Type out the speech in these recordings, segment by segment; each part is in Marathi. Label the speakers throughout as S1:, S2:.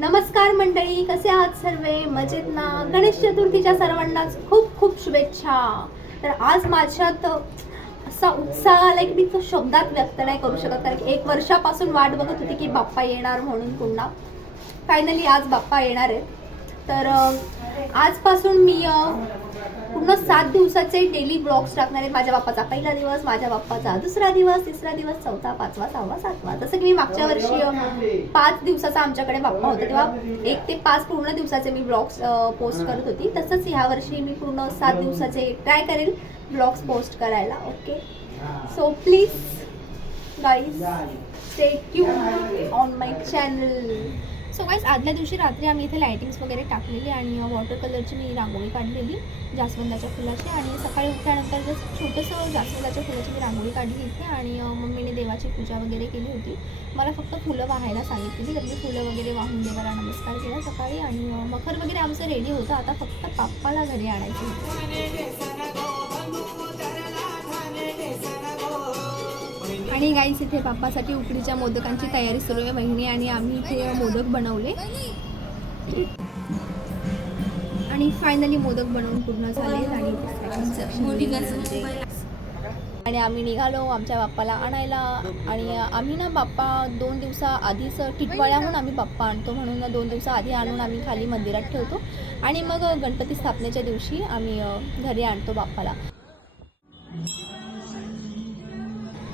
S1: नमस्कार मंडळी कसे आहात सर्व? मजेत ना? गणेश चतुर्थीच्या सर्वांनाच खूप खूप शुभेच्छा. तर आज माझ्यात असा उत्साह आलाय की मी तो शब्दात व्यक्त नाही करू शकत कारण की एक वर्षापासून वाट बघत होती की बाप्पा येणार म्हणून पुन्हा. फायनली आज बाप्पा येणार आहेत. तर आजपासून मी पूर्ण सात दिवसाचे डेली ब्लॉग्स टाकणार आहेत माझ्या बाप्पाचा पहिला दिवस माझ्या बाप्पाचा दुसरा दिवस तिसरा दिवस चौथा पाचवा सहावा सातवा. जसं की मी मागच्या वर्षी पाच दिवसाचा आमच्याकडे बाप्पा होता तेव्हा एक ते पाच पूर्ण दिवसाचे मी ब्लॉग्स पोस्ट करत होती. तसंच ह्या वर्षी मी पूर्ण सात दिवसाचे ट्राय करेल ब्लॉग्स पोस्ट करायला. Okay so please guys stay tune on my channel so guys आदल्या दिवशी रात्री आम्ही इथे लायटिंग्स वगैरे टाकलेली आणि वॉटर कलरची मी रांगोळी काढलेली जास्वंदाच्या फुलाची. आणि सकाळी उठल्यानंतर जसं छोटंसं जास्वंदाच्या फुलाची मी रांगोळी काढली इथे आणि मम्मीने देवाची पूजा वगैरे केली होती. मला फक्त फुलं वाहायला सांगितलेली तर मी फुलं वगैरे वाहून देवाला नमस्कार केला सकाळी आणि मखर वगैरे आमचं रेडी होतं. आता फक्त पाप्पाला घरी आणायचं आणि गाईस इथे बाप्पासाठी उकडीच्या मोदकांची तयारी सुरू आहे. बहिणी आणि आम्ही इथे मोदक बनवले. आणि फायनली मोदक बनवून पूर्ण झाले आणि आणि आम्ही निघालो आमच्या बाप्पाला आणायला. आणि आम्ही ना बाप्पा दोन दिवसा आधीच टिटवाळ्याहून आम्ही बाप्पा आणतो म्हणून दोन दिवसा आधी आणून आम्ही खाली मंदिरात ठेवतो. आणि मग गणपती स्थापनेच्या दिवशी आम्ही घरी आणतो बाप्पाला.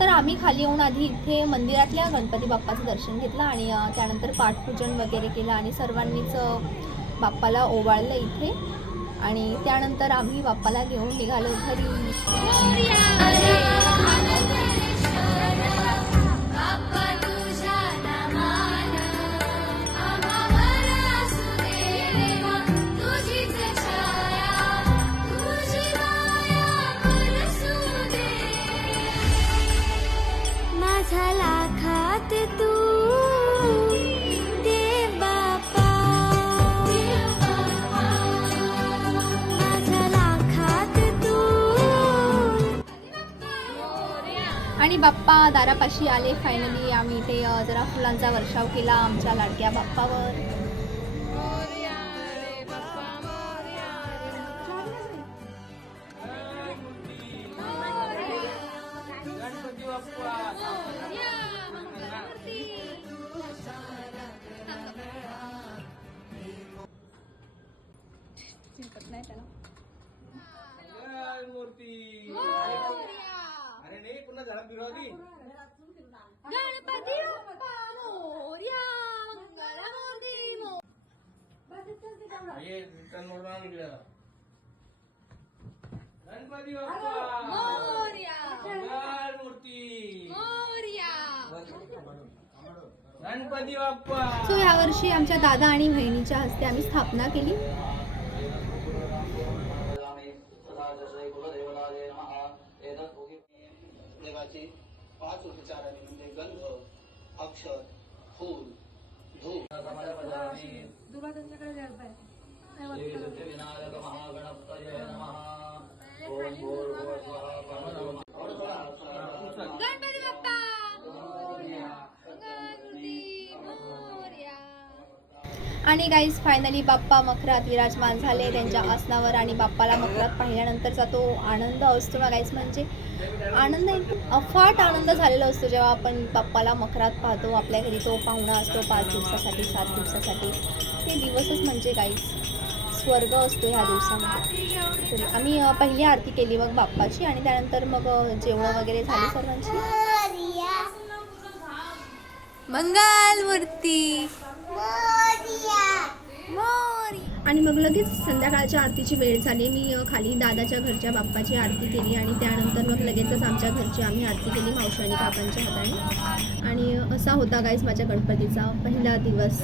S1: तर आम्ही खाली येऊन आधी इथे मंदिरातल्या गणपती बाप्पाचं दर्शन घेतलं आणि त्यानंतर पाठपूजन वगैरे केलं आणि सर्वांनीच बाप्पाला ओवाळलं इथे. आणि त्यानंतर आम्ही बाप्पाला घेऊन निघालो घरी. आणि बाप्पा दारापाशी आले फायनली आम्ही इथे जरा फुलांचा वर्षाव केला आमच्या लाडक्या बाप्पावर.
S2: मूर्ती. पुन्हा झाडा फिरवली
S1: गणपती मोरया.
S2: गणपती बाप्पा.
S1: मोरया.
S2: मंगल मूर्ती
S1: मोरया
S2: गणपती बाप्पा.
S1: सो यावर्षी आमच्या दादा आणि बहिणीच्या हस्ते आम्ही स्थापना केली.
S3: देवाचे पाच उपचाराने म्हणजे गंध अक्षर फूल धूप विनायक महागणपतये
S1: आणि गाईज फायनली बाप्पा मकरात विराजमान झाले. त्यांच्या आसनावर आणि बाप्पाला मकरात पाहिल्यानंतरचा तो आनंद असतो ना गाईज म्हणजे आनंद अफाट आनंद झालेला असतो जेव्हा आपण बाप्पाला मकरात पाहतो. आपल्या घरी तो पाहुणा असतो पाच दिवसासाठी सात दिवसासाठी. ते दिवसच म्हणजे गाईज स्वर्ग असतो ह्या दिवसामध्ये. तर आम्ही पहिली आरती केली मग बाप्पाची आणि त्यानंतर मग जेवण वगैरे झाली सर्वांची. मंगलमूर्ती. आणि मग लगेच संध्याकाळच्या आरतीची वेळ झाली. मी खाली दादाच्या घरच्या बाप्पाची आरती केली आणि त्यानंतर मग लगेचच आमच्या घरची आम्ही आरती केली मावशी आणि काकांच्या हाताने. आणि असा होता गाईस माझ्या गणपतीचा पहिला दिवस.